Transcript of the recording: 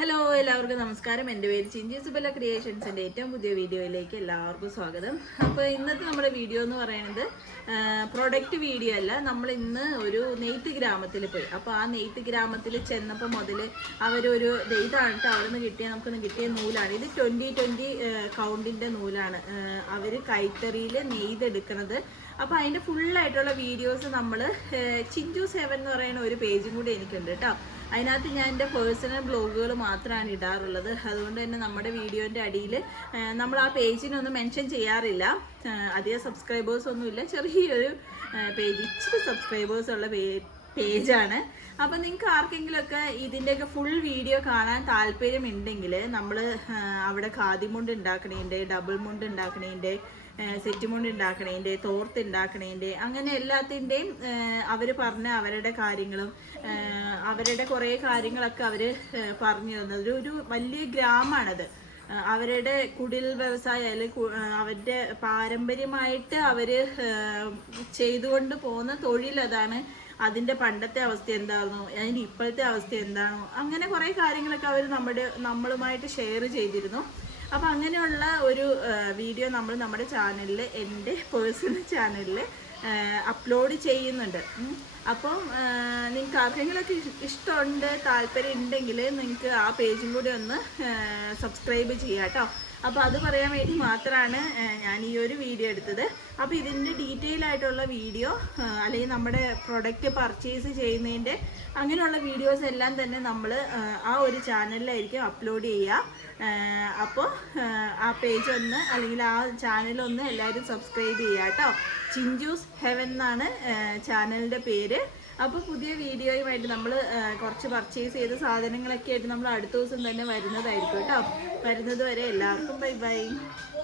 Hello എല്ലാവർക്കും നമസ്കാരം. എൻ്റെ പേര് ചിഞ്ചിസുബല ക്രിയേഷൻസിൻ്റെ ഏറ്റവും പുതിയ വീഡിയോയിലേക്ക് എല്ലാവർക്കും സ്വാഗതം. അപ്പോൾ ഇന്നത്തെ നമ്മുടെ വീഡിയോ എന്ന് പറയുന്നത് പ്രൊഡക്റ്റ് വീഡിയോ അല്ല. നമ്മൾ ഇന്ന് ഒരു നെയ്ത്ത് ഗ്രാമത്തിൽ പോയി. അപ്പോൾ ആ നെയ്ത്ത് ഗ്രാമത്തിൽ ചെന്നപ്പോൾ മുതൽ അവരൊരു ഇതാണ് കേട്ടോ, അവിടെ നിന്ന് നമുക്കൊന്ന് കിട്ടിയ നൂലാണ്. ഇത് 2020 കൗണ്ടിൻ്റെ നൂലാണ്. അവർ കൈത്തറിയിൽ നെയ്തെടുക്കണത്. അപ്പോൾ അതിൻ്റെ ഫുള്ളായിട്ടുള്ള വീഡിയോസ് നമ്മൾ ചിഞ്ചു7 എന്ന് പറയുന്ന ഒരു പേജും കൂടി എനിക്കുണ്ട് കേട്ടോ. അതിനകത്ത് ഞാൻ എൻ്റെ പേഴ്സണൽ ബ്ലോഗുകൾ മാത്രമാണ് ഇടാറുള്ളത്. അതുകൊണ്ട് തന്നെ നമ്മുടെ വീഡിയോൻ്റെ അടിയിൽ നമ്മൾ ആ പേജിനൊന്നും മെൻഷൻ ചെയ്യാറില്ല. അധികം സബ്സ്ക്രൈബേഴ്സൊന്നുമില്ല, ചെറിയൊരു പേജ്, ഇച്ചിരി സബ്സ്ക്രൈബേഴ്സുള്ള പേജാണ്. അപ്പം നിങ്ങൾക്ക് ആർക്കെങ്കിലുമൊക്കെ ഇതിൻ്റെയൊക്കെ ഫുൾ വീഡിയോ കാണാൻ താല്പര്യമുണ്ടെങ്കിൽ നമ്മൾ അവിടെ ഖാദി മുണ്ട് ഉണ്ടാക്കണേൻ്റെ, ഡബിൾ മുണ്ട് ഉണ്ടാക്കണേൻ്റെ, സെറ്റ് മുണ്ട് ഉണ്ടാക്കണേൻ്റെ, തോർത്ത് ഉണ്ടാക്കണേൻ്റെ, അങ്ങനെ എല്ലാത്തിൻ്റെയും അവർ പറഞ്ഞ അവരുടെ കാര്യങ്ങളും അവരുടെ കുറേ കാര്യങ്ങളൊക്കെ അവർ പറഞ്ഞു തന്നത്. ഒരു വലിയ ഗ്രാമമാണത്. അവരുടെ കുടിൽ വ്യവസായം അല്ലെങ്കിൽ അവരുടെ പാരമ്പര്യമായിട്ട് അവർ ചെയ്തുകൊണ്ട് പോകുന്ന തൊഴിൽ അതാണ്. അതിൻ്റെ പണ്ടത്തെ അവസ്ഥ എന്താണോ, അതിൻ്റെ ഇപ്പോഴത്തെ അവസ്ഥ എന്താണോ, അങ്ങനെ കുറേ കാര്യങ്ങളൊക്കെ അവർ നമ്മളുമായിട്ട് ഷെയർ ചെയ്തിരുന്നു. അപ്പോൾ അങ്ങനെയുള്ള ഒരു വീഡിയോ നമ്മൾ നമ്മുടെ ചാനലിൽ, എൻ്റെ പേഴ്സണൽ ചാനലിൽ അപ്ലോഡ് ചെയ്യുന്നുണ്ട്. അപ്പം നിങ്ങൾക്ക് ആർക്കെങ്കിലുമൊക്കെ ഇഷ്ടമുണ്ട്, താല്പര്യം ഉണ്ടെങ്കിൽ നിങ്ങൾക്ക് ആ പേജും കൂടി ഒന്ന് സബ്സ്ക്രൈബ് ചെയ്യാം കേട്ടോ. അപ്പോൾ അത് പറയാൻ വേണ്ടി മാത്രമാണ് ഞാൻ ഈ ഒരു വീഡിയോ എടുത്തത്. അപ്പോൾ ഇതിൻ്റെ ഡീറ്റെയിൽ ആയിട്ടുള്ള വീഡിയോ അല്ലെങ്കിൽ നമ്മുടെ പ്രൊഡക്റ്റ് പർച്ചേസ് ചെയ്യുന്നതിൻ്റെ അങ്ങനെയുള്ള വീഡിയോസ് എല്ലാം തന്നെ നമ്മൾ ആ ഒരു ചാനലിലായിരിക്കും അപ്ലോഡ് ചെയ്യുക. അപ്പോൾ ആ പേജ് ഒന്ന് അല്ലെങ്കിൽ ആ ചാനലൊന്ന് എല്ലാവരും സബ്സ്ക്രൈബ് ചെയ്യുക കേട്ടോ. ചിഞ്ചൂസ്7 എന്നാണ് ചാനലിൻ്റെ പേര്. അപ്പോൾ പുതിയ വീഡിയോയുമായിട്ട് നമ്മൾ കുറച്ച് പർച്ചേസ് ചെയ്ത സാധനങ്ങളൊക്കെ ആയിട്ട് നമ്മൾ അടുത്ത ദിവസം തന്നെ വരുന്നതായിരിക്കും കേട്ടോ. വരുന്നത് വരെ എല്ലാവർക്കും ബൈ ബൈ.